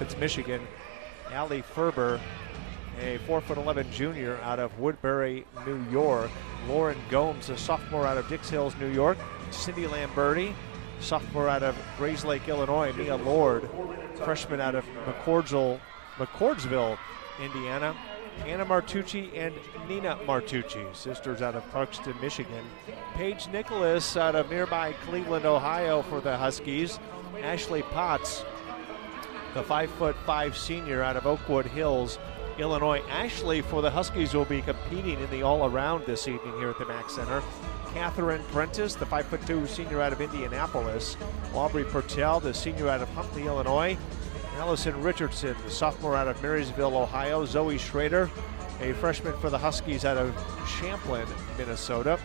Rapids, Michigan. Allie Ferber, a 4'11" junior out of Woodbury, New York. Lauren Gomes, a sophomore out of Dix Hills, New York. Cindy Lamberti, sophomore out of Grayslake, Illinois. Mia Lord, freshman out of McCordsville, Indiana. Anna Martucci and Nina Martucci, sisters out of Clarkston, Michigan. Paige Nicholas out of nearby Cleveland, Ohio for the Huskies. Ashley Potts, the 5'5" senior out of Oakwood Hills, Illinois. Ashley for the Huskies will be competing in the all-around this evening here at the Mack Center. Catherine Prentice, the 5'2" senior out of Indianapolis. Aubrey Pertel, the senior out of Huntley, Illinois. Allison Richardson, the sophomore out of Marysville, Ohio. Zoe Schrader, a freshman for the Huskies out of Champlin, Minnesota.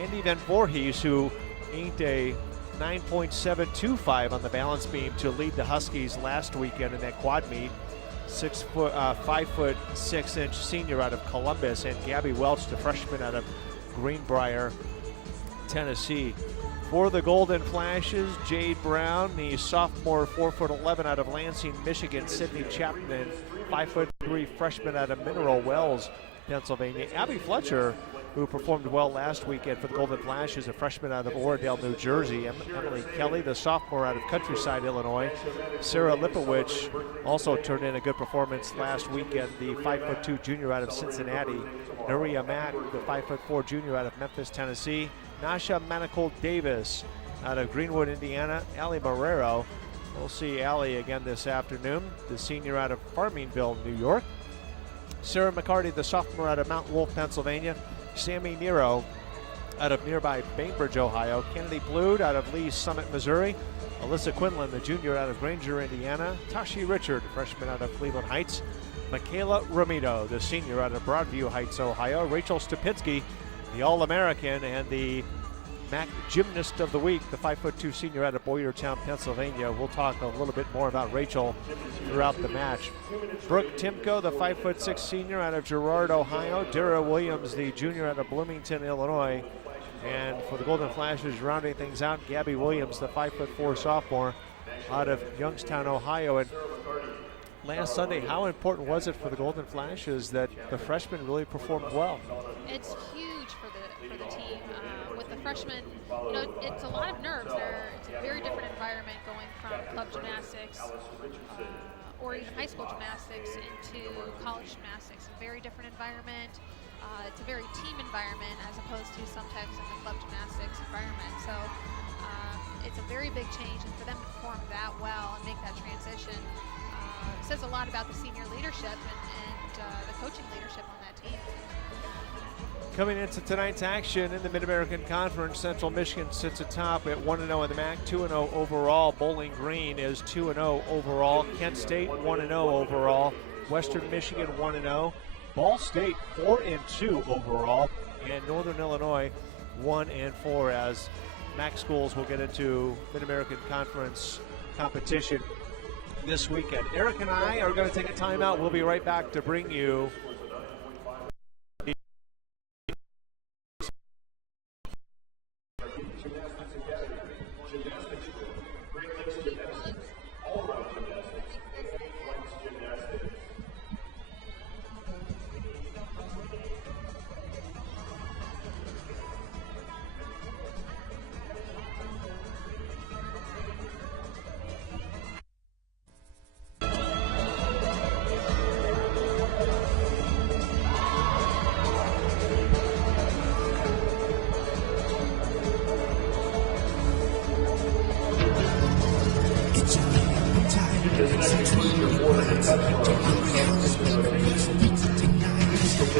Andy Van Voorhees, who inked a 9.725 on the balance beam to lead the Huskies last weekend in that quad meet. 5'6" senior out of Columbus, and Gabby Welch, the freshman out of Greenbrier, Tennessee. For the Golden Flashes, Jade Brown, the sophomore 4'11" out of Lansing, Michigan. Sydney Chapman, 5'3" freshman out of Mineral Wells, Pennsylvania. Abby Fletcher, who performed well last weekend for the Golden Flashes, a freshman out of Oradell, New Jersey. Emily Kelly, the sophomore out of Countryside, Illinois. Sarah Lipowich also turned in a good performance last weekend, the 5'2" junior out of Cincinnati. Nuria Mack, the 5'4" junior out of Memphis, Tennessee. Nasha Manicold Davis out of Greenwood, Indiana. Allie Marrero, we'll see Allie again this afternoon, the senior out of Farmingville, New York. Sarah McCarty, the sophomore out of Mount Wolf, Pennsylvania. Sammy Nero out of nearby Bainbridge, Ohio. Kennedy Blood out of Lee's Summit, Missouri. Alyssa Quinlan, the junior out of Granger, Indiana. Tashi Richard, freshman out of Cleveland Heights. Michaela Ramito, the senior out of Broadview Heights, Ohio. Rachel Stupinski, the All-American and the MAC Gymnast of the Week, the 5'2" senior out of Boyertown, Pennsylvania. We'll talk a little bit more about Rachel throughout the match. Brooke Timko, the 5'6" senior out of Girard, Ohio. Dara Williams, the junior out of Bloomington, Illinois. And for the Golden Flashes, rounding things out, Gabby Williams, the 5'4" sophomore out of Youngstown, Ohio. And last Sunday, how important was it for the Golden Flashes that the freshmen really performed well? It's huge for the team. With the freshmen, you know, it's a lot of nerves. It's a very different environment going from club gymnastics or even high school gymnastics into college gymnastics. A very different environment. It's a very team environment as opposed to sometimes in the club gymnastics environment. So it's a very big change, and for them to perform that well and make that transition says a lot about the senior leadership and the coaching leadership on that team. Coming into tonight's action in the Mid-American Conference, Central Michigan sits atop at 1-0 in the MAC, 2-0 overall. Bowling Green is 2-0 overall. Kent State 1-0 overall. Western Michigan 1-0. Ball State 4-2 overall. And Northern Illinois 1-4 as MAC schools will get into Mid-American Conference competition this weekend. Eric and I are going to take a timeout. We'll be right back to bring you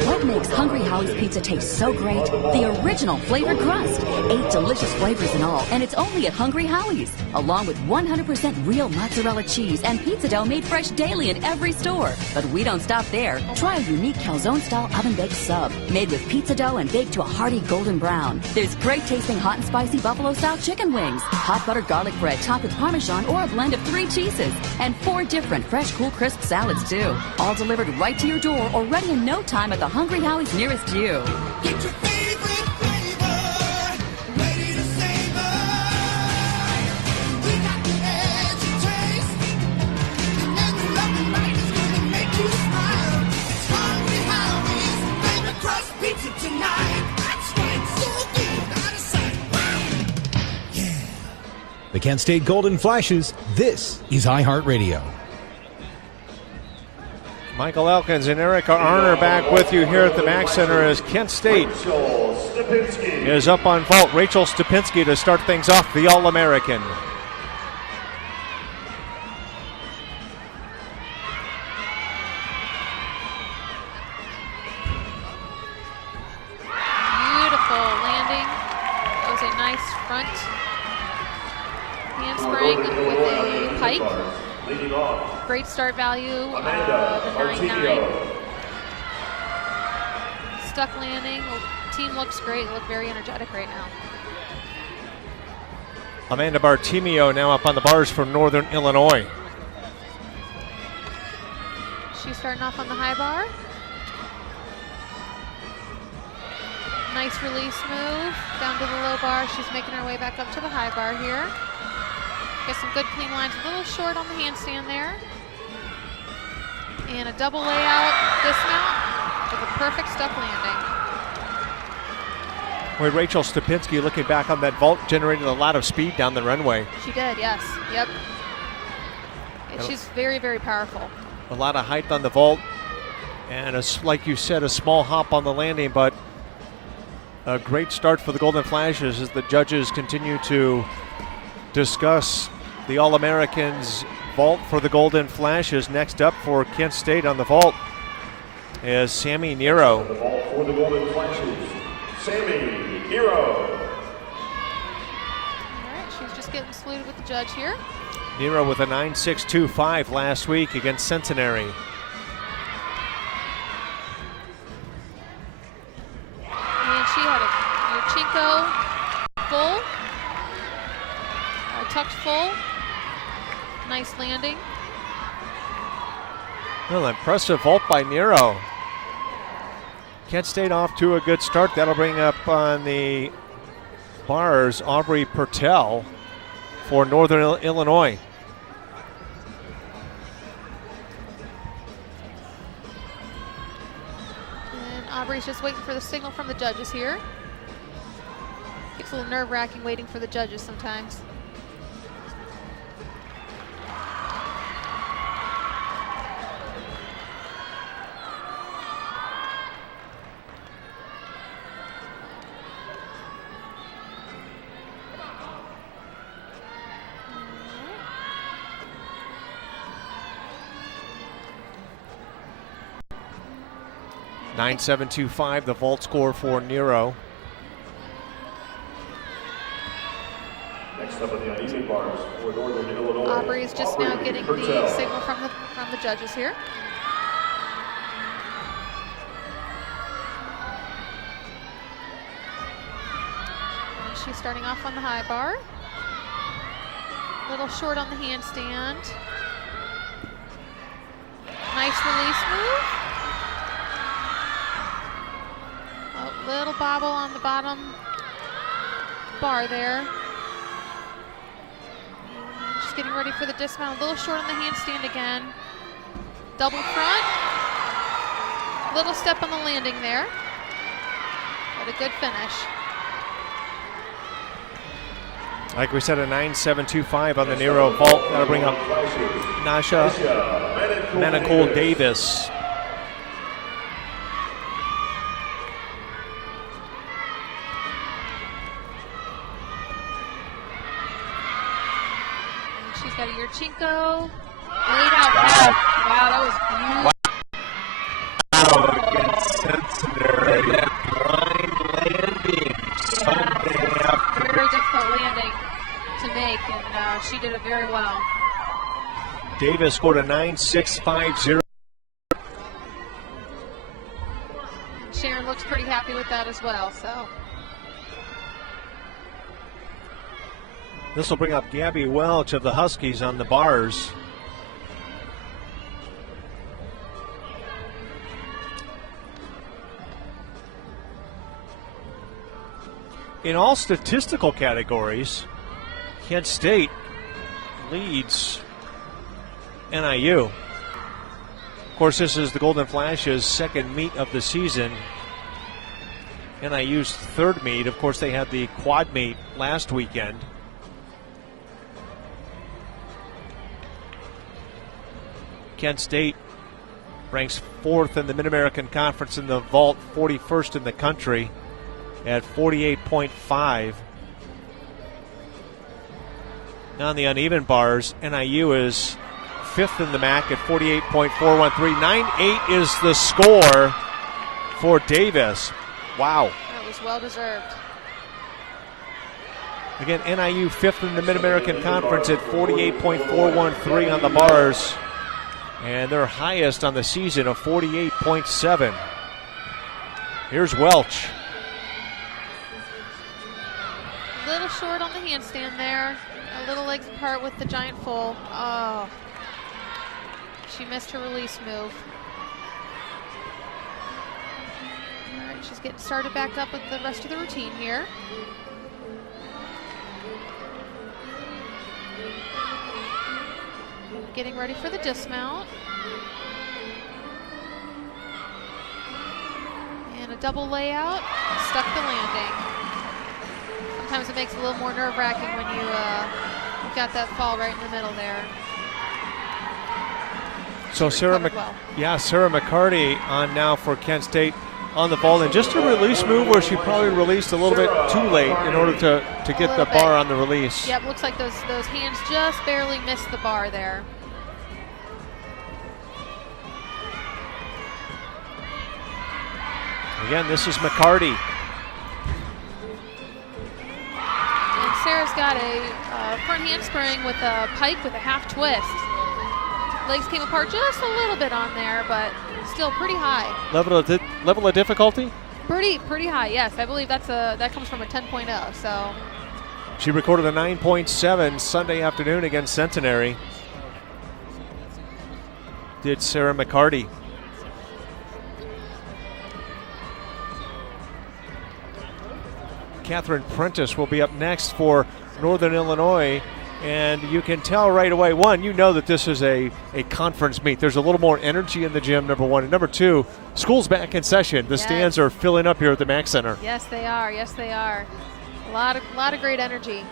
What makes Hungry Howie's Pizza taste so great? The original flavored crust. 8 delicious flavors in all, and it's only at Hungry Howie's. Along with 100% real mozzarella cheese and pizza dough made fresh daily in every store. But we don't stop there. Try a unique calzone-style oven-baked sub, made with pizza dough and baked to a hearty golden brown. There's great-tasting hot and spicy buffalo-style chicken wings, hot buttered garlic bread topped with Parmesan or a blend of 3 cheeses, and 4 different fresh, cool, crisp salads, too. All delivered right to your door or ready in no time at the Hungry Howie's nearest you. Get your favorite flavor, ready to savor. We got the edge of taste, and then the Kent State Golden Flashes, this is iHeartRadio. Michael Elkins and Erica Arner back with you here at the Mack Center as Kent State is up on vault. Rachel Stupinski to start things off, the All-American. Beautiful landing. That was a nice front handspring with a pike. Great start value, the 9-9. Stuck landing. Team looks great. They look very energetic right now. Amanda Bartimeo now up on the bars from Northern Illinois. She's starting off on the high bar. Nice release move down to the low bar. She's making her way back up to the high bar here. Get some good clean lines. A little short on the handstand there. And a double layout dismount with a perfect stuck landing. With Rachel Stupinski looking back on that vault, generated a lot of speed down the runway. She did, yes. Yep. And she's very, very powerful. A lot of height on the vault. And like you said, a small hop on the landing, but a great start for the Golden Flashes as the judges continue to discuss the All-Americans vault for the Golden Flashes. Next up for Kent State on the vault is Sammy Nero. The vault for the Golden Flashes, Sammy Nero. All right, she's just getting saluted with the judge here. Nero with a 9.625 last week against Centenary. And she had a Yurchenko full, tucked full. Nice landing. Well, impressive vault by Nero. Kent State off to a good start. That'll bring up on the bars Aubrey Pertel for Northern Illinois. And Aubrey's just waiting for the signal from the judges here. Gets a little nerve-wracking waiting for the judges sometimes. .9725, the vault score for Nero. Next up on the uneven bars for Northern Illinois. Aubrey is just now getting the signal from the judges here. And she's starting off on the high bar. A little short on the handstand. Nice release move. A little bobble on the bottom bar there. Just getting ready for the dismount. A little short on the handstand again. Double front. Little step on the landing there. But a good finish. Like we said, a 9.725 on the Nero vault. That'll bring up Nasha Manacole Davis. She's got a Yurchenko laid out back. Wow, that was beautiful. Very difficult landing to make, and she did it very well. Davis scored a 9.650. Sharon looks pretty happy with that as well, so. This will bring up Gabby Welch of the Huskies on the bars. In all statistical categories, Kent State leads NIU. Of course, this is the Golden Flash's second meet of the season. NIU's third meet. Of course, they had the quad meet last weekend. Kent State ranks 4th in the Mid-American Conference in the vault, 41st in the country at 48.5. On the uneven bars, NIU is 5th in the MAC at 48.413. 9.8 is the score for Davis. Wow. That was well deserved. Again, NIU 5th in the Mid-American Conference at 48.413 on the bars. And their highest on the season of 48.7. Here's Welch. A little short on the handstand there. A little legs apart with the giant full. Oh. She missed her release move. All right, she's getting started back up with the rest of the routine here. Getting ready for the dismount. And a double layout, stuck the landing. Sometimes it makes it a little more nerve-wracking when you got that fall right in the middle there. So Sarah McCarty on now for Kent State on the ball, and just a release move where she probably released a little bit too late in order to get the bar on the release. Yep, looks like those hands just barely missed the bar there. Again, this is McCarty. And Sarah's got a front handspring with a pike with a half twist. Legs came apart just a little bit on there, but still pretty high. Level of difficulty? Pretty high, yes. I believe that comes from a 10.0. So she recorded a 9.7 Sunday afternoon against Centenary. Did Sarah McCarty. Catherine Prentice will be up next for Northern Illinois. And you can tell right away, one, you know that this is a conference meet. There's a little more energy in the gym, number one. And number two, school's back in session. The stands are filling up here at the Mac Center. Yes, they are. Yes, they are. A lot of great energy.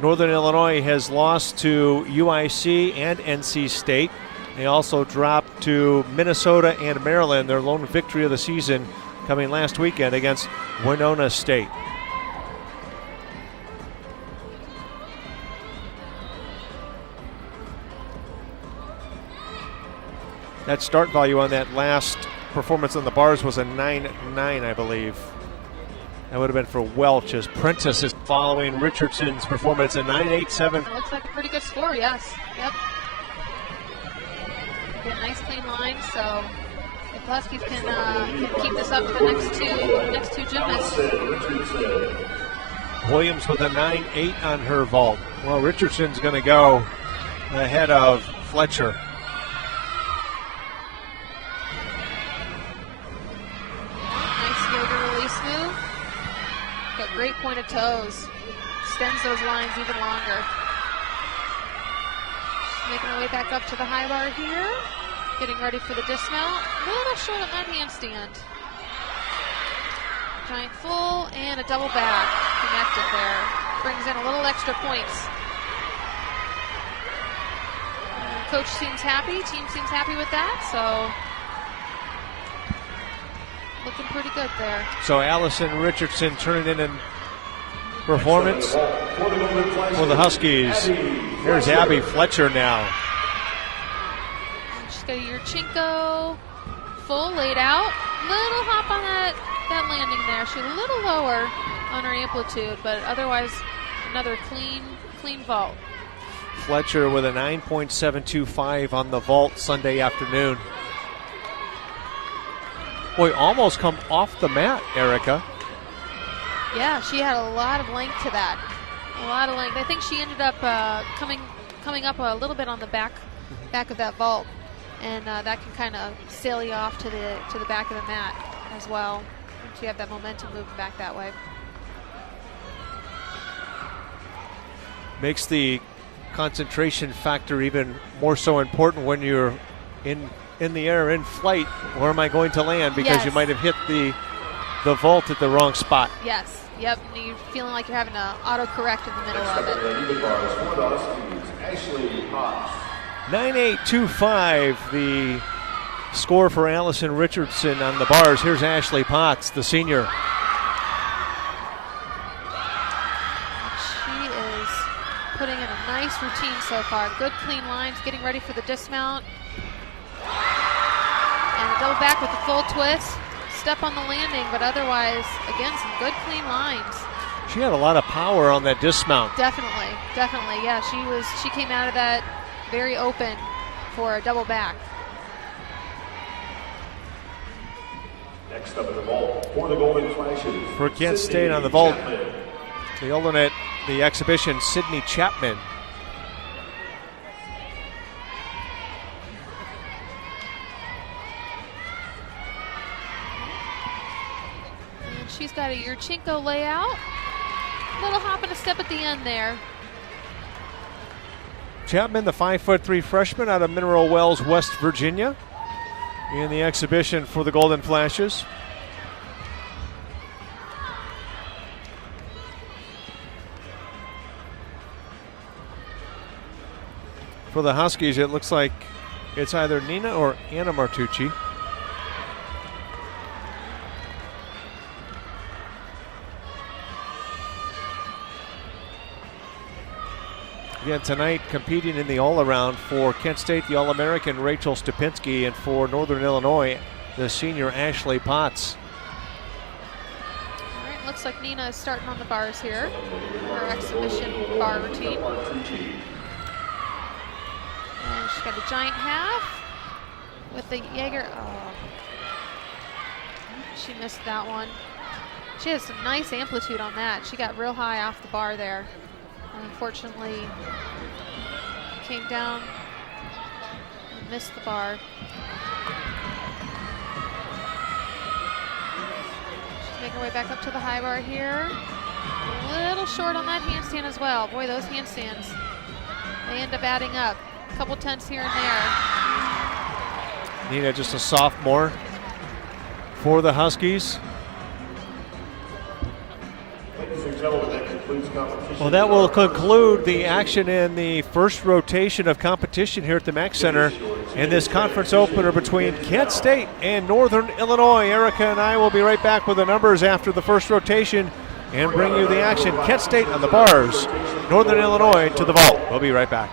Northern Illinois has lost to UIC and NC State. They also dropped to Minnesota and Maryland, their lone victory of the season coming last weekend against Winona State. That start value on that last performance on the bars was a 9.9, I believe. That would have been for Welch, as Prentice is following Richardson's performance at 9.87. That looks like a pretty good score, yes. Yep. Get nice clean lines, so if Huskies can keep this up for the next two gymnasts. Williams with a 9.8 on her vault. Well, Richardson's going to go ahead of Fletcher. Nice yoga release move. Got great pointed toes. Extends those lines even longer. Making her way back up to the high bar here. Getting ready for the dismount. A little short on that handstand. Giant full and a double back connected there. Brings in a little extra points. Coach seems happy. Team seems happy with that. So looking pretty good there. So Allison Richardson turning in performance for the Huskies. Here's Abby Fletcher now. She's got a Yurchenko full laid out. Little hop on that landing there. She's a little lower on her amplitude, but otherwise another clean vault. Fletcher with a 9.725 on the vault Sunday afternoon. Boy, almost come off the mat, Erica. Yeah, she had a lot of length to that. A lot of length. I think she ended up coming up a little bit on the back of that vault, and that can kind of sail you off to the back of the mat as well. Once you have that momentum moving back that way. Makes the concentration factor even more so important when you're in the air, in flight. Where am I going to land? Because you might have hit the the vault at the wrong spot. Yes, yep, and you're feeling like you're having to auto-correct in the middle of it. 9.825, the score for Allison Richardson on the bars. Here's Ashley Potts, the senior. She is putting in a nice routine so far. Good clean lines, getting ready for the dismount. And a double back with the full twist. Step on the landing, but otherwise, again, some good clean lines. She had a lot of power on that dismount. Definitely, definitely, yeah. She came out of that very open for a double back. Next up in the vault for the Golden Flashes. For Kent State on the vault, the alternate, the exhibition, Sydney Chapman. And she's got a Yurchenko layout. Little hop and a step at the end there. Chapman, the 5'3" freshman out of Mineral Wells, West Virginia, in the exhibition for the Golden Flashes. For the Huskies, it looks like it's either Nina or Anna Martucci. Again, tonight competing in the all-around for Kent State, the All-American Rachel Stupinski, and for Northern Illinois, the senior Ashley Potts. All right, looks like Nina is starting on the bars here. Her exhibition bar routine. And she's got a giant half with the Jaeger. Oh, she missed that one. She has some nice amplitude on that. She got real high off the bar there. Unfortunately, came down and missed the bar. She's making her way back up to the high bar here. A little short on that handstand as well. Boy, those handstands, they end up adding up. A couple tenths here and there. Nina, just a sophomore for the Huskies. Well, that will conclude the action in the first rotation of competition here at the Mack Center in this conference opener between Kent State and Northern Illinois. Erica and I will be right back with the numbers after the first rotation and bring you the action. Kent State on the bars, Northern Illinois to the vault. We'll be right back.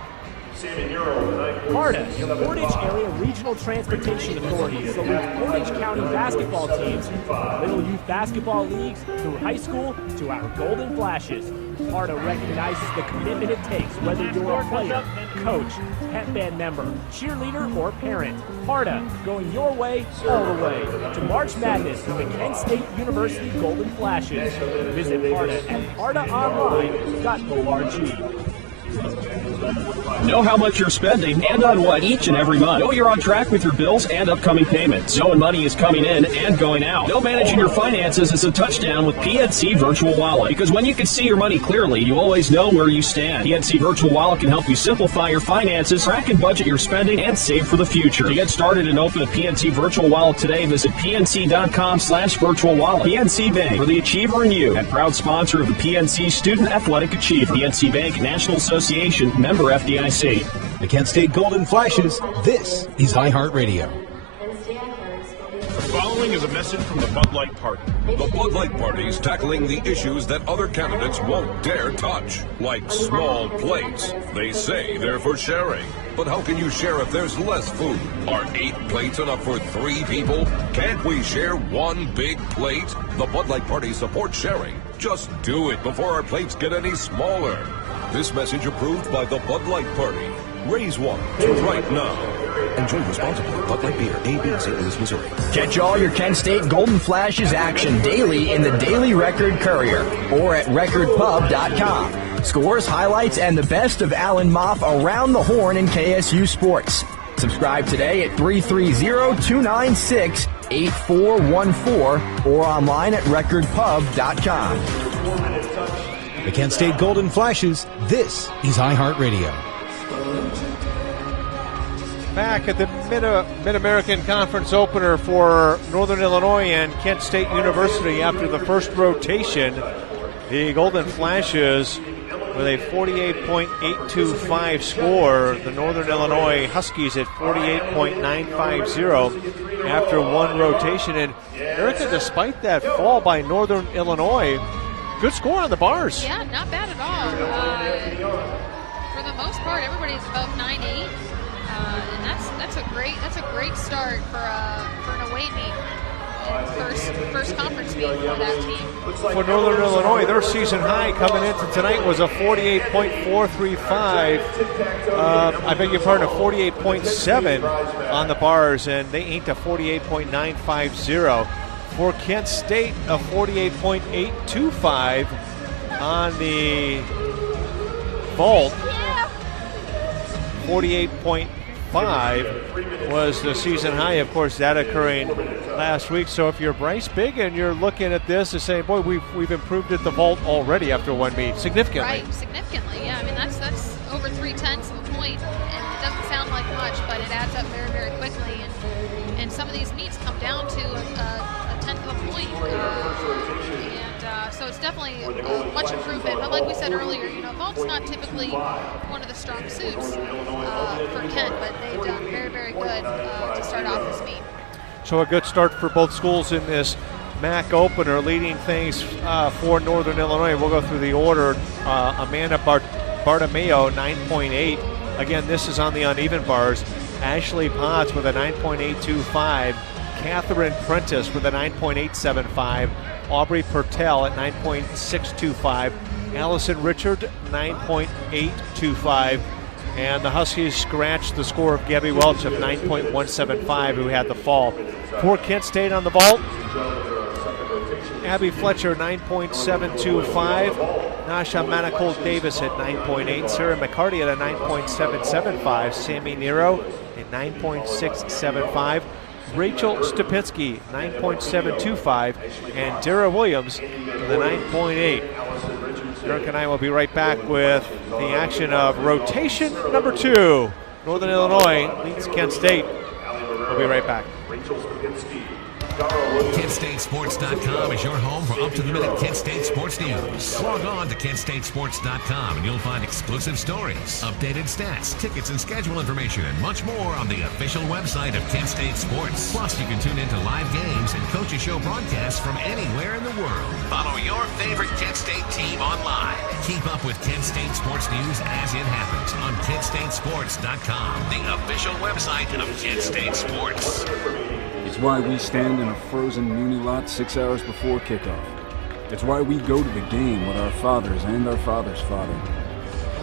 HARDA, your Portage Area Regional Transportation Authority, salutes Portage County basketball teams, from Little Youth Basketball Leagues through high school to our Golden Flashes. HARDA recognizes the commitment it takes, whether you're a player, coach, pep band member, cheerleader, or parent. HARDA, going your way, all the way. To March Madness with the Kent State University Golden Flashes. Visit HARDA at hardaonline.org. Know how much you're spending and on what each and every month. Know you're on track with your bills and upcoming payments. Knowing money is coming in and going out. Know managing your finances is a touchdown with PNC Virtual Wallet. Because when you can see your money clearly, you always know where you stand. PNC Virtual Wallet can help you simplify your finances, track and budget your spending, and save for the future. To get started and open a PNC Virtual Wallet today, visit pnc.com/virtual wallet. PNC Bank, for the achiever in you, and proud sponsor of the PNC Student Athletic Achievement. PNC Bank National Association, member FDIC. The Kent State Golden Flashes, this is iHeartRadio. The following is a message from the Bud Light Party. The Bud Light Party is tackling the issues that other candidates won't dare touch, like small plates. They say they're for sharing. But how can you share if there's less food? Are 8 plates enough for 3 people? Can't we share one big plate? The Bud Light Party supports sharing. Just do it before our plates get any smaller. This message approved by the Bud Light Party. Raise one right now. Enjoy responsibly. Bud Light Beer, AB, St. Louis, Missouri. Catch all your Kent State Golden Flashes action daily in the Daily Record Courier or at recordpub.com. Scores, highlights, and the best of Alan Moff around the horn in KSU sports. Subscribe today at 330-296-8414 or online at recordpub.com. The Kent State Golden Flashes, this is iHeartRadio. Back at the Mid-American Conference opener for Northern Illinois and Kent State University after the first rotation. The Golden Flashes with a 48.825 score. The Northern Illinois Huskies at 48.950 after one rotation. And Erica, despite that fall by Northern Illinois, good score on the bars. Yeah, not bad at all. For the most part, everybody's above 9-8. And that's a great start for an away meet, and first conference meet for that team. For Northern Illinois, their season high coming into tonight was a 48.435. I beg your pardon, a 48.7 on the bars, and they inked a 48.950. For Kent State, a 48.825 on the vault. 48.5 was the season high, of course, that occurring last week. So if you're Bryce Big and you're looking at this and saying, boy, we've improved at the vault already after one meet, significantly. Right, significantly, yeah. I mean, that's over 0.3 of a point, and it doesn't sound like much, but it adds up very, very quickly. And some of these meets come down to a tenth of a point. So it's definitely much improvement. But like we said earlier, vault's not typically one of the strong suits for Kent, but they've done very, very good to start off this meet. So a good start for both schools in this MAC opener, leading things for Northern Illinois. We'll go through the order. Amanda Bartomeo, 9.8. Again, this is on the uneven bars. Ashley Potts with a 9.825. Catherine Prentice with a 9.875. Aubrey Pertel at 9.625. Allison Richard, 9.825. And the Huskies scratched the score of Gabby Welch of 9.175, who had the fall. For Kent State on the vault, Abby Fletcher, 9.725. Nasha Manicold Davis at 9.8. Sarah McCarty at a 9.775. Sammy Nero at 9.675. Rachel Stupinski, 9.725, and Dara Williams with a 9.8. Eric and I will be right back with the action of rotation number 2. Northern Illinois leads Kent State. We'll be right back. KentStateSports.com is your home for up-to-the-minute Kent State sports news. Log on to KentStateSports.com and you'll find exclusive stories, updated stats, tickets and schedule information, and much more on the official website of Kent State Sports. Plus, you can tune into live games and coaches show broadcasts from anywhere in the world. Follow your favorite Kent State team online. Keep up with Kent State sports news as it happens on KentStateSports.com, the official website of Kent State Sports. It's why we stand in a frozen Muni lot 6 hours before kickoff. It's why we go to the game with our fathers and our father's father.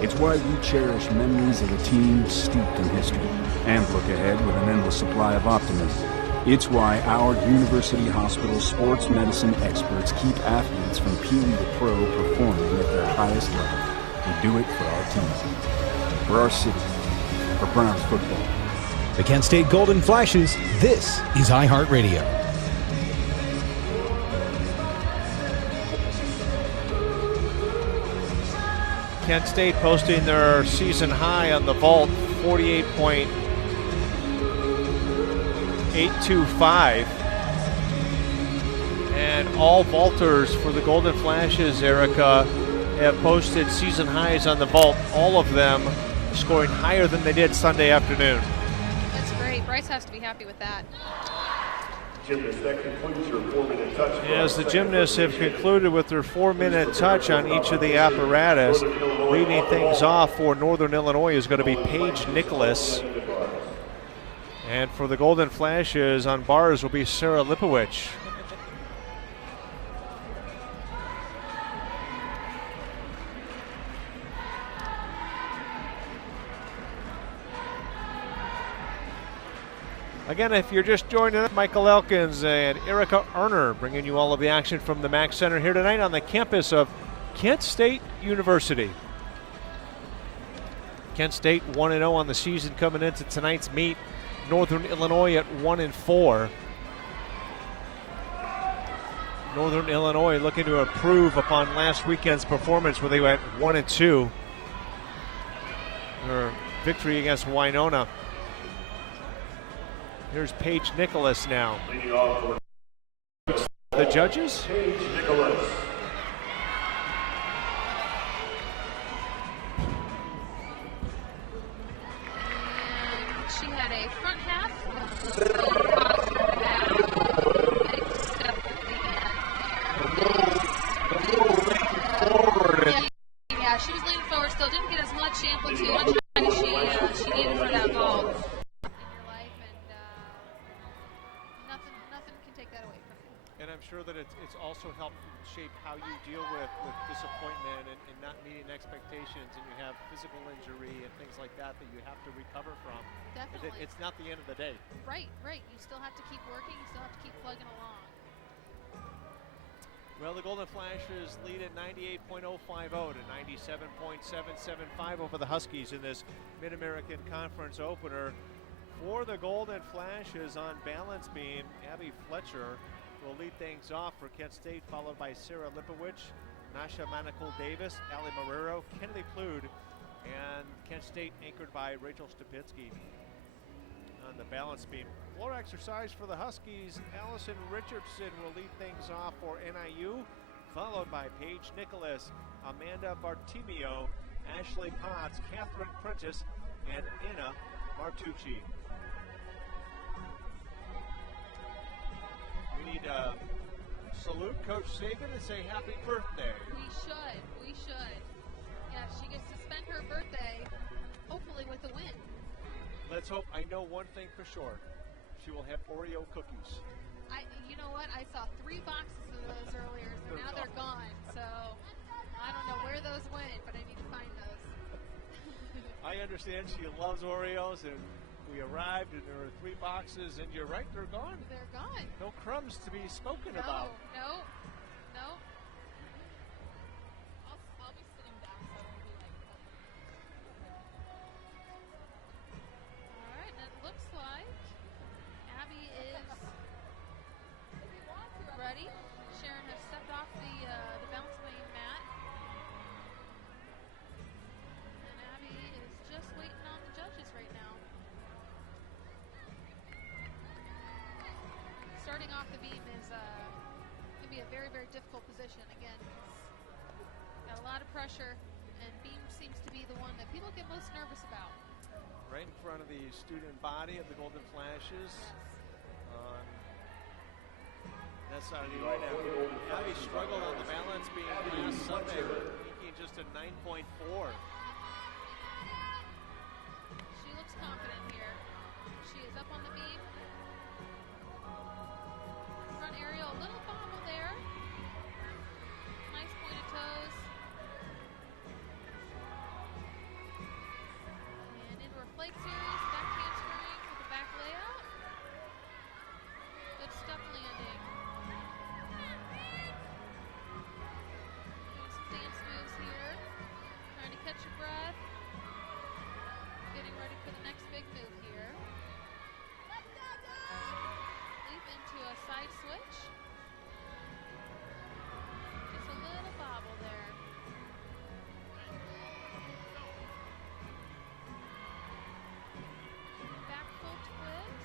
It's why we cherish memories of a team steeped in history and look ahead with an endless supply of optimism. It's why our University Hospital sports medicine experts keep athletes from peeling to pro performing at their highest level. We do it for our team, for our city, for Browns football. The Kent State Golden Flashes, this is iHeartRadio. Kent State posting their season high on the vault, 48.825. And all vaulters for the Golden Flashes, Erica, have posted season highs on the vault, all of them scoring higher than they did Sunday afternoon. Bryce has to be happy with that. Gymnasts, that concludes your 4-minute touch. As the gymnasts have concluded with their 4-minute touch on each of the apparatus, leading things off for Northern Illinois is going to be Paige Nicholas. And for the Golden Flashes on bars will be Sarah Lipowicz. Again, if you're just joining us, Michael Elkins and Erica Erner bringing you all of the action from the MAC Center here tonight on the campus of Kent State University. Kent State 1-0 on the season coming into tonight's meet. Northern Illinois at 1-4. Northern Illinois looking to improve upon last weekend's performance where they went 1-2. Their victory against Winona. Here's Paige Nicholas now. Leading off for The judges? Paige Nicholas. She had a front half. Yeah, she was leaning forward still. Didn't get as much amplitude on track as she needed for that ball in your life, and nothing can take that away from you. And I'm sure that it's also helped shape how you deal with disappointment and not meeting expectations, and you have physical injury and things like that you have to recover from. Definitely. It's not the end of the day. Right. You still have to keep working. You still have to keep plugging along. Well, the Golden Flashes lead at 98.050 to 97.775 over the Huskies in this Mid-American Conference opener. For the Golden Flashes on balance beam, Abby Fletcher will lead things off for Kent State, followed by Sarah Lipowicz, Nasha Manacul-Davis, Ali Marrero, Kennedy Plude, and Kent State anchored by Rachel Stupitsky. On the balance beam, floor exercise for the Huskies, Allison Richardson will lead things off for NIU, followed by Paige Nicholas, Amanda Bartimio, Ashley Potts, Catherine Prentice, and Anna Martucci. We need to salute Coach Saban and say happy birthday. We should. Yeah, she gets to spend her birthday, hopefully with a win. Let's hope. I know one thing for sure. She will have Oreo cookies. You know what? I saw 3 boxes of those earlier, so now they're gone. So I don't know where those went, but I need to find those. I understand she loves Oreos, and we arrived and there were 3 boxes, and you're right, they're gone. They're gone. No crumbs to be spoken about. No. I'll be sitting down, so it'll be like. All right, and it looks like Abby is ready. Sharon has stepped off the bounce main mat. And Abby is just waiting on the judges right now. Starting off the beam is going to be a very, very difficult position. Again, got a lot of pressure, and beam seems to be the one that people get most nervous about. Right in front of the student body of the Golden Flashes. On that side of the arena. Abby struggled on the balance beam last Sunday, peaking just a 9.4. She looks confident here. She is up on the beam. Front aerial, a little bobble there. Nice pointed toes. And into her flake series, back handspring with the back layout. Good step landing. Doing some dance moves here. Trying to catch your breath. Getting ready for the next big move here. Leap into a side switch. Just a little bobble there. Back full twist.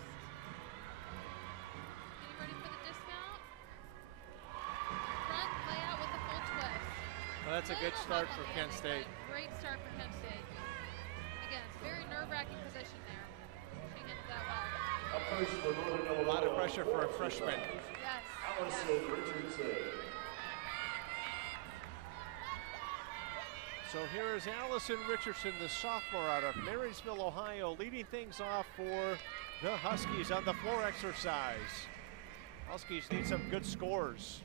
Getting ready for the dismount. Front layout with the full twist. Well, that's a good start for Kent State. Great start for Kent State. Again, it's a very nerve-wracking position there. She handled that well. A lot of pressure for a freshman. Yes. Allison Richardson. So here is Allison Richardson, the sophomore out of Marysville, Ohio, leading things off for the Huskies on the floor exercise. Huskies need some good scores.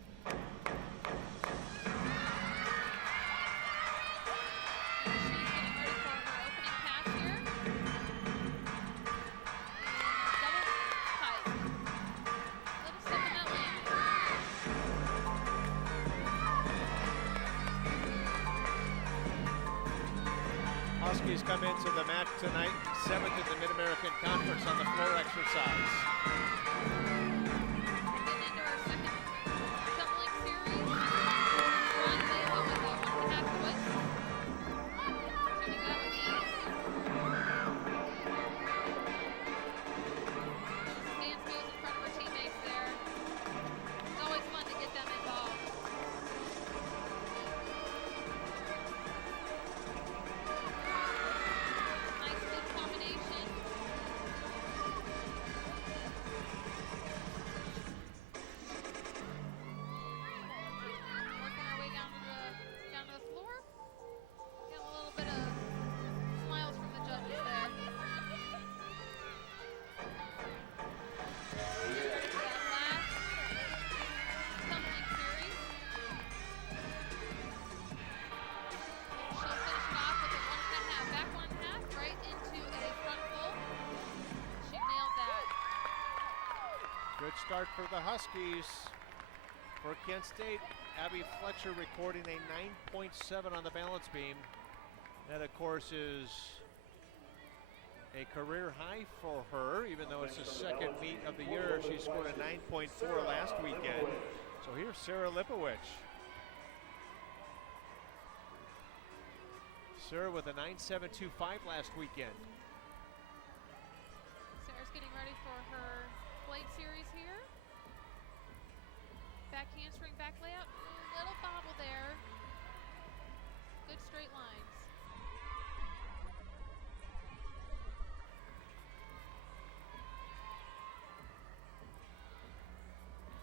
Huskies come into the match tonight, 7th in the Mid-American Conference on the floor exercise. start for the Huskies. For Kent State, Abby Fletcher recording a 9.7 on the balance beam. That, of course, is a career high for her, even though it's the second meet of the year. She scored a 9.4 last weekend. So here's Sarah Lipowicz. Sarah with a 9.725 last weekend. Sarah's getting ready for her blade series here. Back handspring, back layout. Little bobble there. Good straight lines.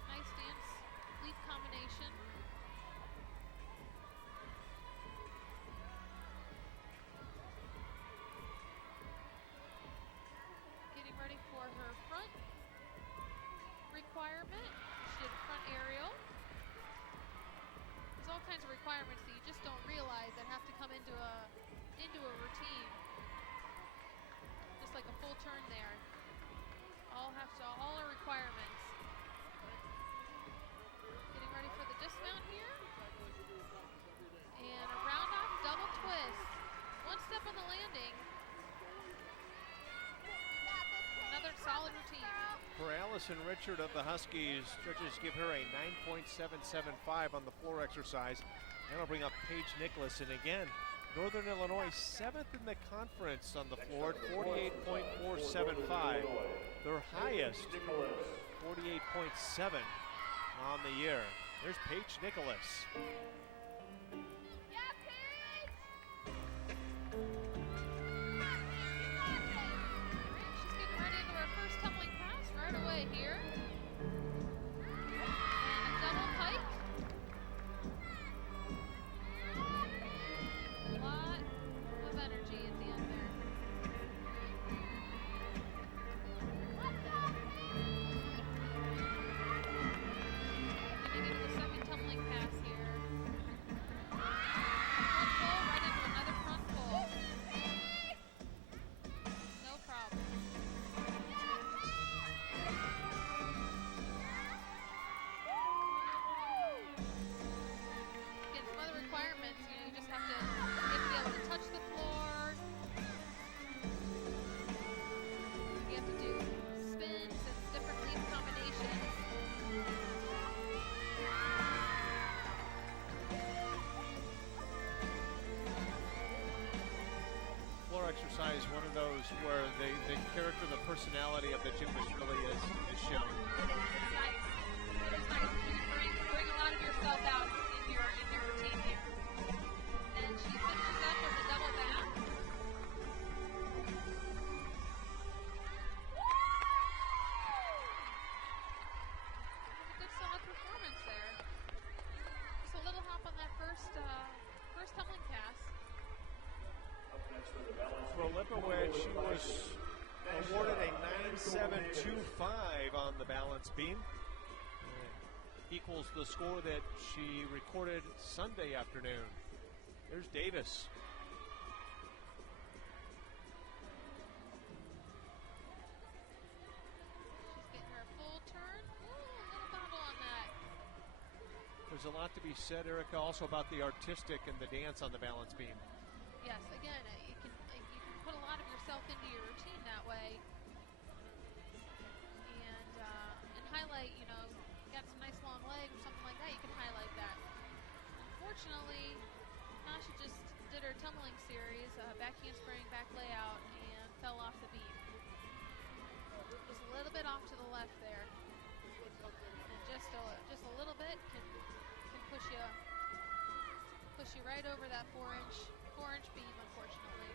Nice dance, leap combination. Getting ready for her front requirement. She did a front aerial. There's all kinds of requirements that you just don't realize that have to come into a routine. Just like a full turn there. All are requirements. Getting ready for the dismount here. And a round off double twist. One step on the landing. Another solid routine. For Allison Richard of the Huskies, judges give her a 9.775 on the floor exercise. That'll bring up Paige Nicholas, and again, Northern Illinois 7th in the conference on the floor at 48.475. Their highest, 48.7 on the year. There's Paige Nicholas. Right away here. And a double pike. A lot of energy at the end there. Getting into the second tumbling pass here. Front pull right into another front pull. No problem. Requirements, you just have to be able to touch the floor. You have to do spins and different leap combinations. Floor exercise, one of those where the character, the personality of the gymnast really is shown. It is nice. It is nice. You bring a lot of yourself out in your routine here. And she finishes up with a double back. A good solid performance there. Just a little hop on that first tumbling pass. For Lipowicz, she was awarded a 9.725 on the balance beam. Equals the score that she recorded Sunday afternoon. There's Davis. She's getting her full turn. Ooh, a little bobble on that. There's a lot to be said, Erica, also about the artistic and the dance on the balance beam. Yes, again, you can put a lot of yourself into your routine that way, and highlight. You know, got some nice long legs or something like that. You can highlight that. Unfortunately, Nasha just did her tumbling series, back handspring, back layout, and fell off the beam. Just a little bit off to the left there, and just a little bit can push you right over that 4-inch beam, unfortunately.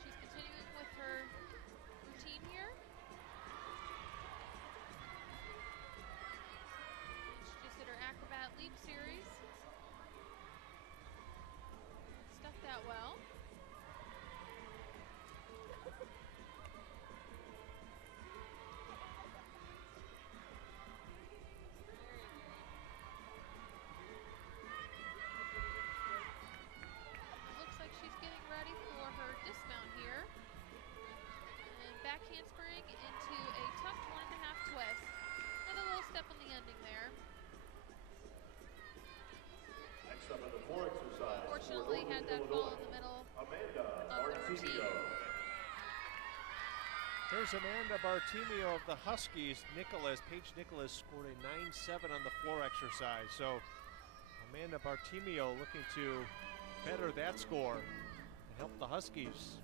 She's continuing with her routine here. And she just did her acrobat leap series. unfortunately had that fall in the middle of the routine. There's Amanda Bartimeo of the Huskies. Paige Nicholas scored a 9-7 on the floor exercise. So Amanda Bartimeo looking to better that score and help the Huskies.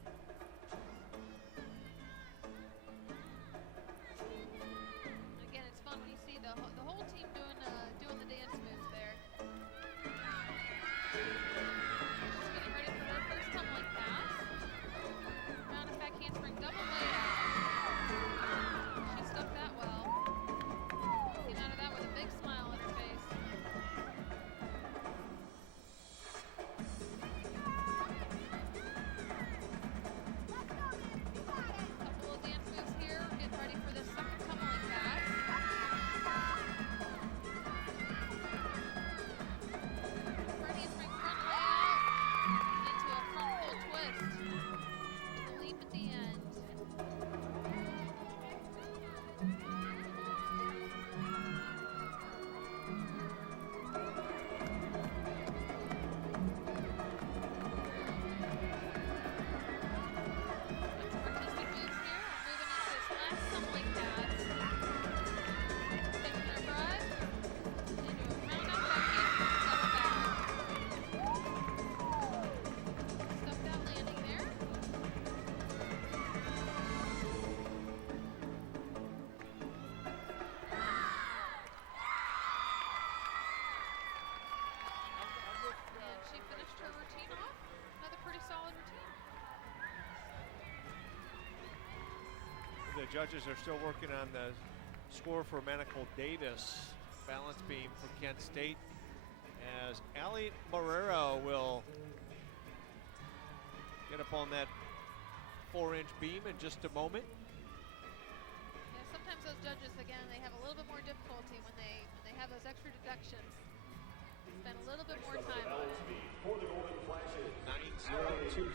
Again, it's fun when you see the whole team doing the dance moves there. She's getting ready for her first tumbling pass. Round and back handspring double layout. She stuck that well. Came out of that with a big smile on her face. Couple little dance moves here. Getting ready for the second tumbling pass. Front handspring front layout into a front full twist. The leap at the end. Artistic moves here. Moving into this last tumbling pass. Taking her breath. Into a round out back handspring double back. Stuck that landing there. And she finished her routine off. Another pretty solid routine. The judges are still working on the score for Manacle Davis. Balance beam for Kent State, as Allie Marrero will get up on that 4-inch beam in just a moment. Yeah, sometimes those judges, again, they have a little bit more difficulty when they have those extra deductions. Spend a little bit more time on it. 9-0-2-5.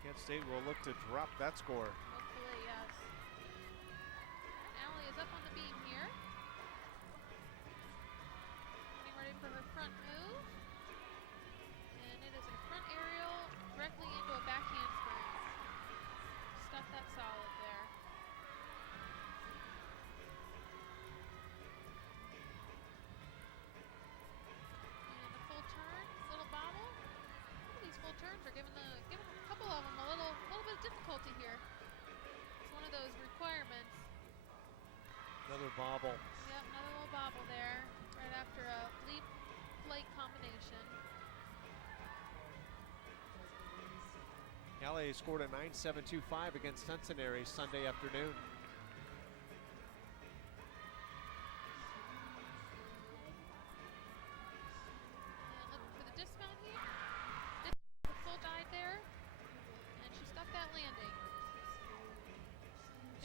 Kent State will look to drop that score. Hopefully, yes. Allie is up on the beam here. Getting ready for her front move. And it is a front aerial directly into a back handspring. Stuck that solid there. And a full turn, little bobble. These full turns are giving a couple of them a little bit of difficulty here. It's one of those requirements. Another bobble. Yep, another little bobble there, right after a leap flight combination. Allie scored a 9-7-2-5 against Cincinnati Sunday afternoon. And looking for the dismount here. The full dive there, and she stuck that landing.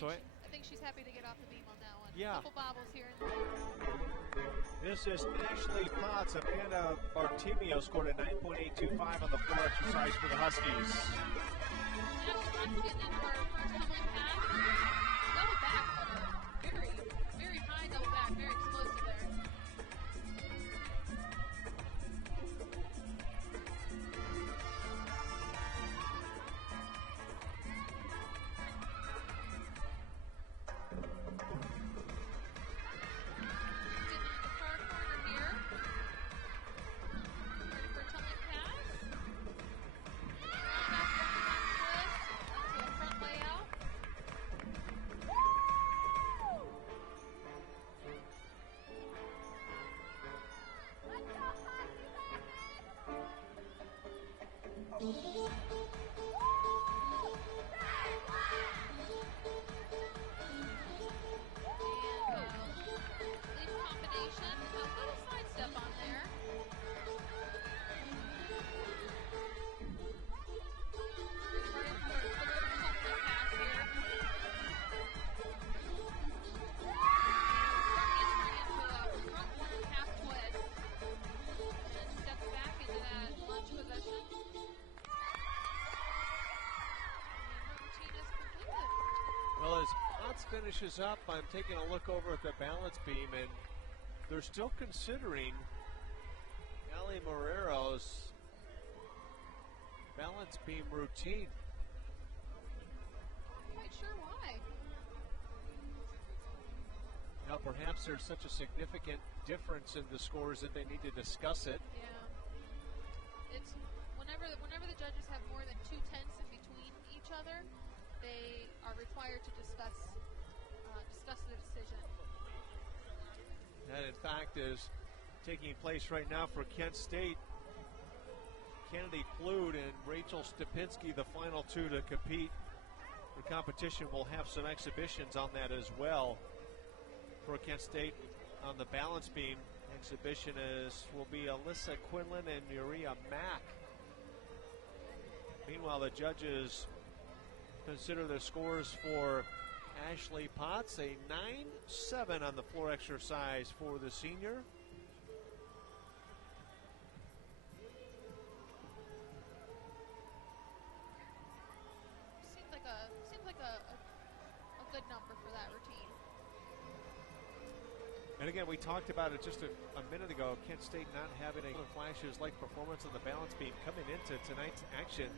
I think she's happy to get off the beam on that one. Yeah. A couple bobbles here and there. This is Ashley Potts. Amanda Bartimeo scored a 9.825 on the floor exercise for the Huskies. Now she wants to get into her first tumbling pass. Double back. Very, very high double back. Very explosive there. Well, as Potts finishes up, I'm taking a look over at the balance beam, and they're still considering Marrero's balance beam routine. I'm not quite sure why. Now, perhaps there's such a significant difference in the scores that they need to discuss it. Yeah. It's whenever the judges have more than 2 tenths in between each other, they are required to discuss the decision. That, in fact, is taking place right now for Kent State. Kennedy Flood and Rachel Stupinski, the final two to compete. The competition will have some exhibitions on that as well. For Kent State on the balance beam, exhibition will be Alyssa Quinlan and Uriah Mack. Meanwhile, the judges consider the scores for Ashley Potts, a 9-7 on the floor exercise for the senior. Seems like a good number for that routine. And again, we talked about it just a minute ago. Kent State not having a flashes like performance on the balance beam coming into tonight's action.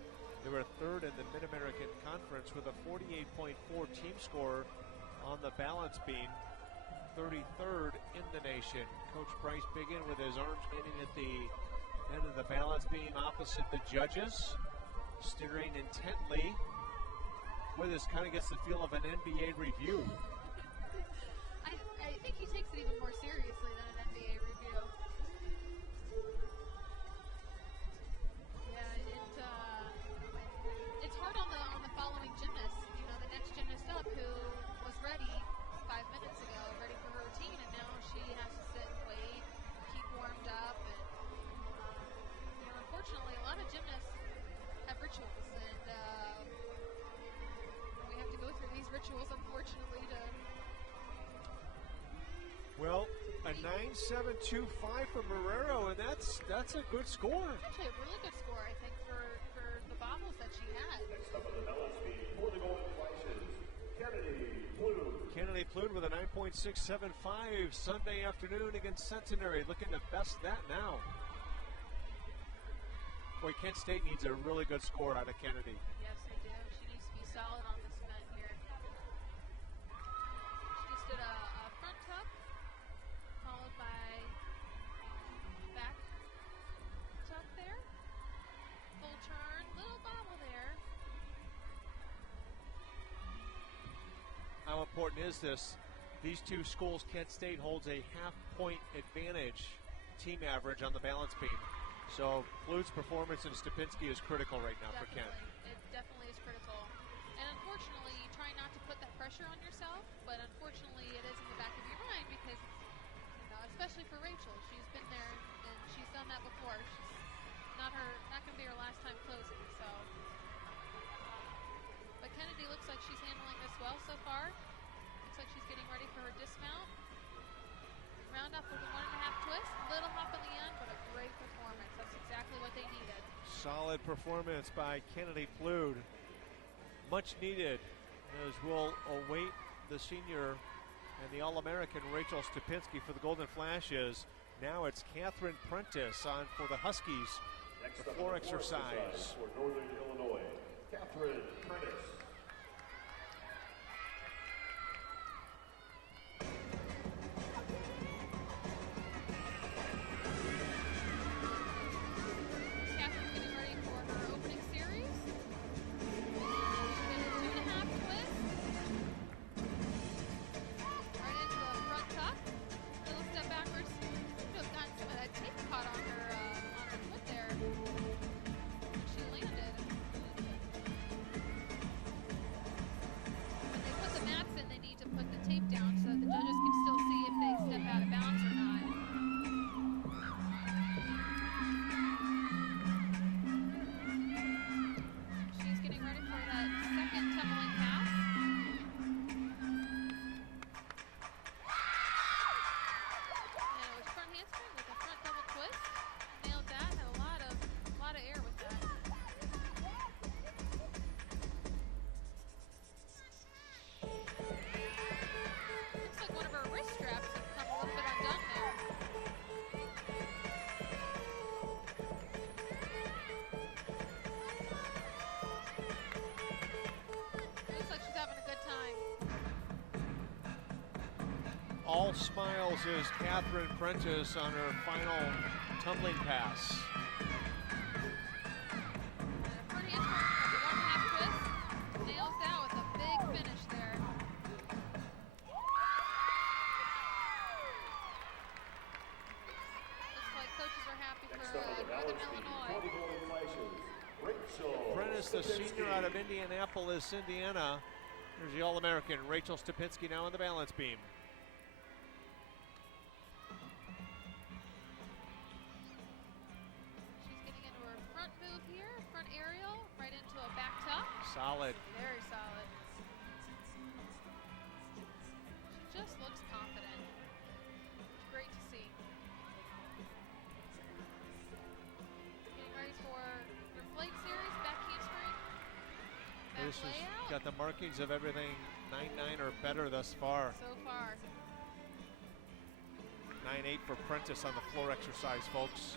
They were third in the Mid-American Conference with a 48.4 team score on the balance beam, 33rd in the nation. Coach Bryce Biggin with his arms standing at the end of the balance beam opposite the judges, staring intently with his kind of gets the feel of an NBA review. I think he takes it even more seriously than an NBA review. Yeah, it's hard on the following gymnast. You know, the next gymnast up who was ready 5 minutes ago, ready for her routine, and now she has to sit and wait, keep warmed up, and you know, unfortunately, a lot of gymnasts have rituals, and we have to go through these rituals, unfortunately, to. Well, a 9.725 for Marrero, and that's a good score. It's actually a really good score, I think, for the bobbles that she had. Next up on the balance beam for the golden flashes, Kennedy Flood. Kennedy Flood with a 9.675 Sunday afternoon against Centenary, looking to best that now. Boy, Kent State needs a really good score out of Kennedy. Yes, they do. She needs to be solid on this event here. She just did a front tuck, followed by back tuck there. Full turn, little bobble there. How important is this? These two schools, Kent State holds a half-point advantage team average on the balance beam. So Flood's performance in Stupinski is critical right now for Kent. It definitely is critical. And unfortunately, you try not to put that pressure on yourself, but unfortunately it is in the back of your mind because, you know, especially for Rachel, she's been there and she's done that before. She's not going to be her last time closing, so. But Kennedy looks like she's handling this well so far. Looks like she's getting ready for her dismount. Round up with a 1.5 twist, little hop in the end, but a great performance. That's exactly what they needed. Solid performance by Kennedy Flood. Much needed as we'll await the senior and the All-American Rachel Stupinski for the Golden Flashes. Now it's Catherine Prentice on for the Huskies. Next the up floor on the exercise. For Northern Illinois, Catherine Prentice. Catherine's getting ready for her opening series. She's in a 2.5 twist. Right into the front tuck. Little step backwards. Could have gotten some of that tape caught on her foot there. She landed. All smiles is Catherine Prentice on her final tumbling pass. Pretty interesting with the 1.5 twist. Nails that with a big finish there. Looks like coaches are happy for Northern Illinois. Prentice, the senior out of Indianapolis, Indiana. Here's the All-American, Rachel Stupinski, now on the balance beam. She's getting into her front move here, front aerial, right into a back tuck. Solid. Very solid. She just looks confident. It's great to see. Getting ready for her flight series, back handspring. This has got the markings of everything 9.9 or better thus far. So far. 9.8 for Prentice on the floor exercise, folks.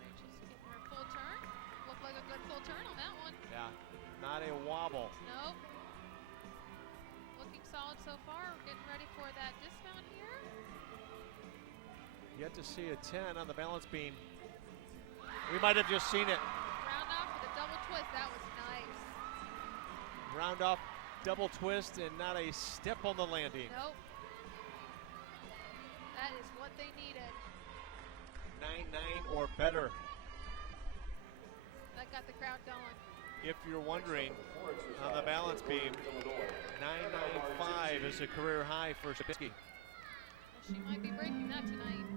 Rachel's getting her full turn. Looked like a good full turn on that one. Yeah, not a wobble. Nope. Looking solid so far. We're getting ready for that dismount here. Yet to see a 10 on the balance beam. We might have just seen it. Round off with a double twist. That was nice. Round off, double twist, and not a step on the landing. Nope. That is what they needed. 9.9 or better. That got the crowd going. If you're wondering, on the balance beam, 9.95 is a career high for Stupinski. Well, she might be breaking that tonight.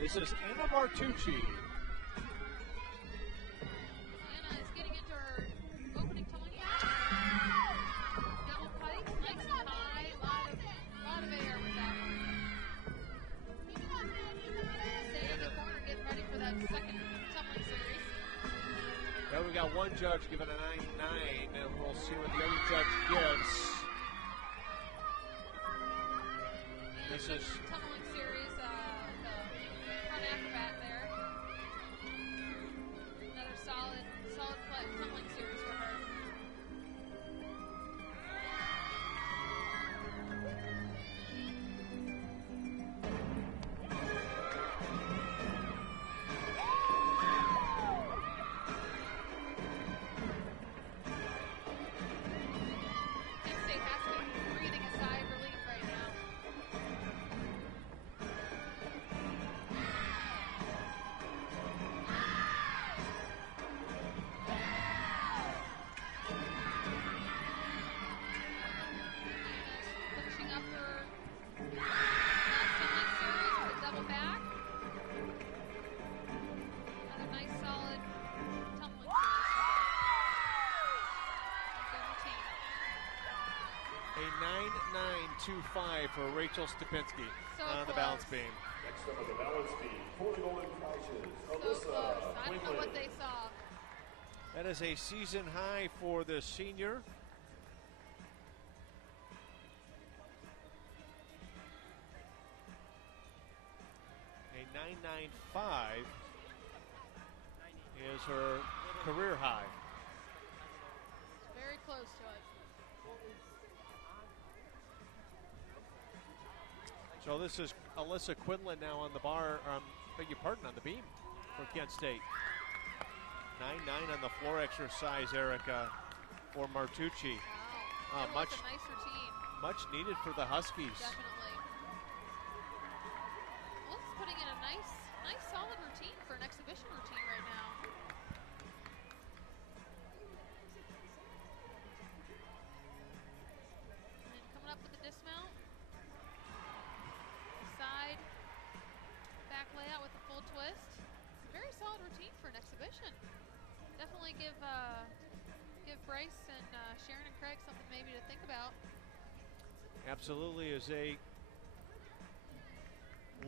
This is Anna Martucci. Anna is getting into her opening tumbling. Double pike, nice and high, lot of air with that one. Stay in the corner, getting ready for that second tumbling series. Well, we got one judge giving a 9.9, and we'll see what the other judge gives. This is tumbling series, the front acrobat there. Another solid tumbling series for her. Kent State has to be breathing a sigh of relief right now. Finishing up her last tumbling series with a double back. Another nice solid tumbling series. Good routine. a 9.925 for Rachel Stupinski So on the close. balance beam. Next up on the balance beam, for the Golden Flashes, So close. I don't know what they saw. That is a season high for the senior. A 9.95 is her career high. Very close to it. So this is Alyssa Quinlan now on the bar, beg your pardon, on the beam for Kent State. 9.9 on the floor exercise, Erica, for Martucci. Wow. That was a nice routine. Much needed for the Huskies. Definitely. Well, it's putting in a nice solid routine for an exhibition routine right now. And coming up with the dismount. Side, back layout with a full twist. Very solid routine for an exhibition. Definitely give Bryce and Sharon and Craig something maybe to think about. Absolutely, as they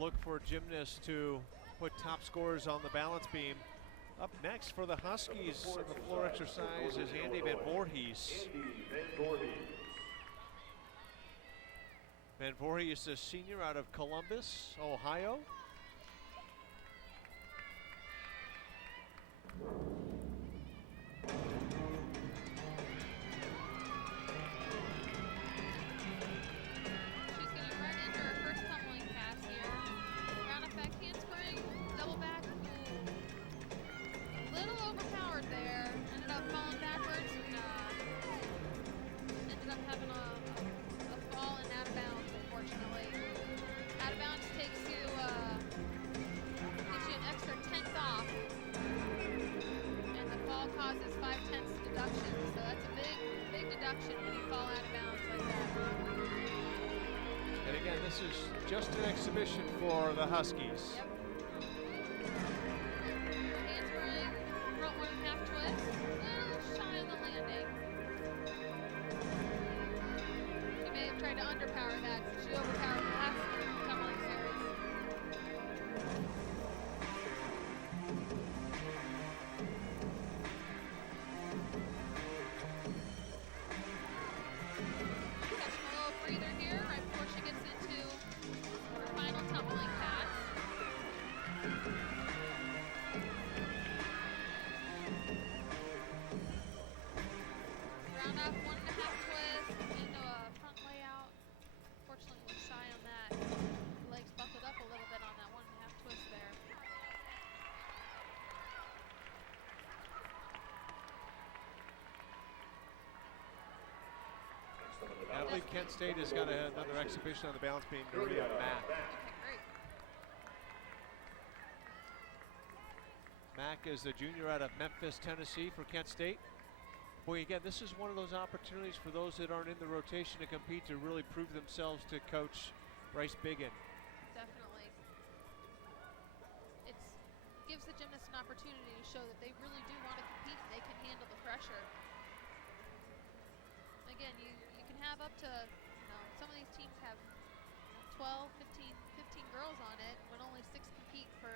look for gymnasts to put top scores on the balance beam. Up next for the Huskies on the floor exercise is Andy Van Voorhees. Van Voorhees, a senior out of Columbus, Ohio. She's getting right into her first tumbling pass here. Round up back handspring, double back. Ooh. A little overpowered there. Ended up falling backwards and ended up having a fall and out of bounds, unfortunately. Out of bounds takes you, gives you an extra 10th off. And the fall causes 5/10 deduction. So that's a big deduction when you fall out of bounds like that. And again, this is just an exhibition for the Huskies. Yep. Handspring, front 1.5 twist. A little shy of the landing. She may have tried to underpower that since she overpowered the last tumbling series. Catching a little breather here right before she gets into her final tumbling pass. Round off 1.5 twist into a front layout. Fortunately, was shy on that. The legs buckled up a little bit on that 1.5 twist there. I believe Kent State has got another exhibition on the balance beam, Maria Mack. Okay, great. Mack is the junior out of Memphis, Tennessee for Kent State. Boy, again, this is one of those opportunities for those that aren't in the rotation to compete to really prove themselves to Coach Bryce Biggin. Definitely. It gives the gymnasts an opportunity to show that they really do want to compete and they can handle the pressure. Again, you can have up to, some of these teams have 12, 15 girls on it when only 6 compete for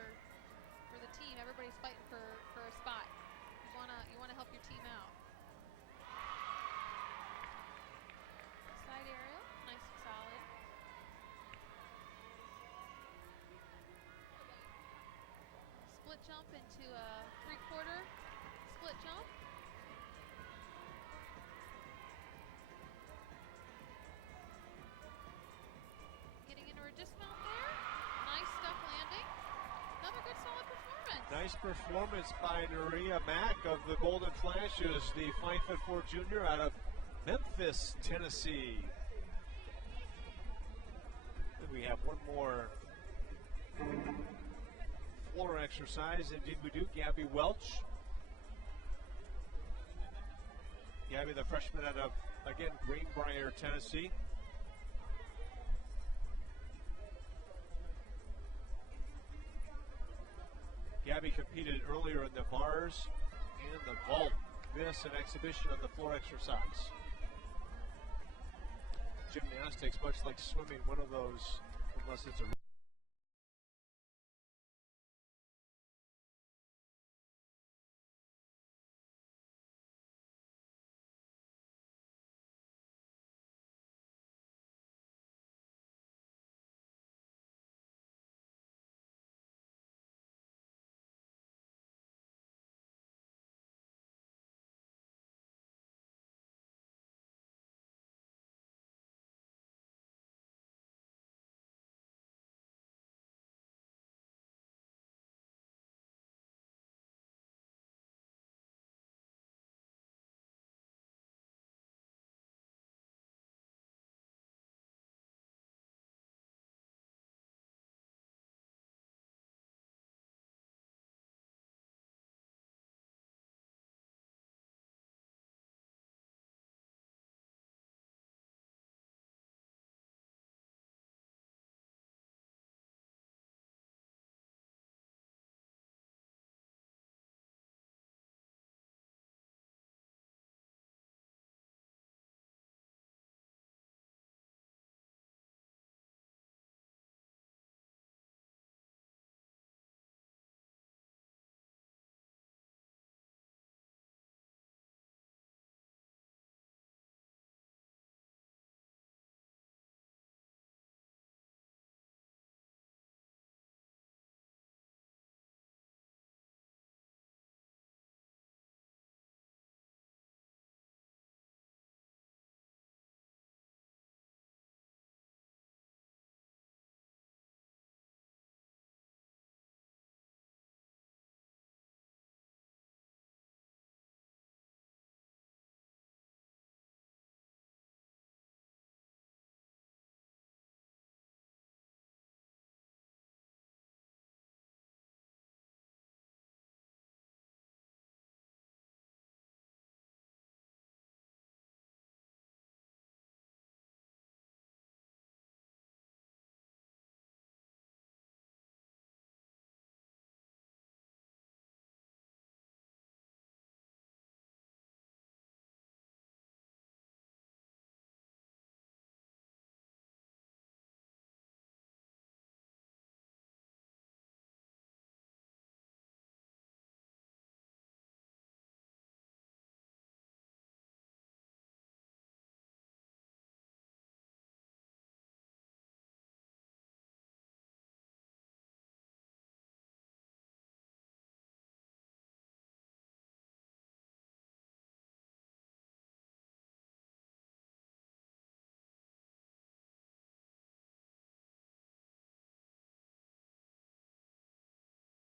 the team. Everybody's fighting for a spot. You wanna help your team out. Side aerial, nice and solid. Split jump into a 3/4 split jump. Getting into her dismount there. Nice stuck landing. Another good solid performance. Nice performance by Maria Mack of the Golden Flashes, the 5'4" junior out of Memphis, Tennessee. Then we have one more floor exercise. Indeed we do. Gabby Welch. Gabby, the freshman out of, again, Greenbrier, Tennessee. Gabby competed earlier in the bars and the vault. This an exhibition of the floor exercise. Gymnastics, much like swimming, one of those, unless it's a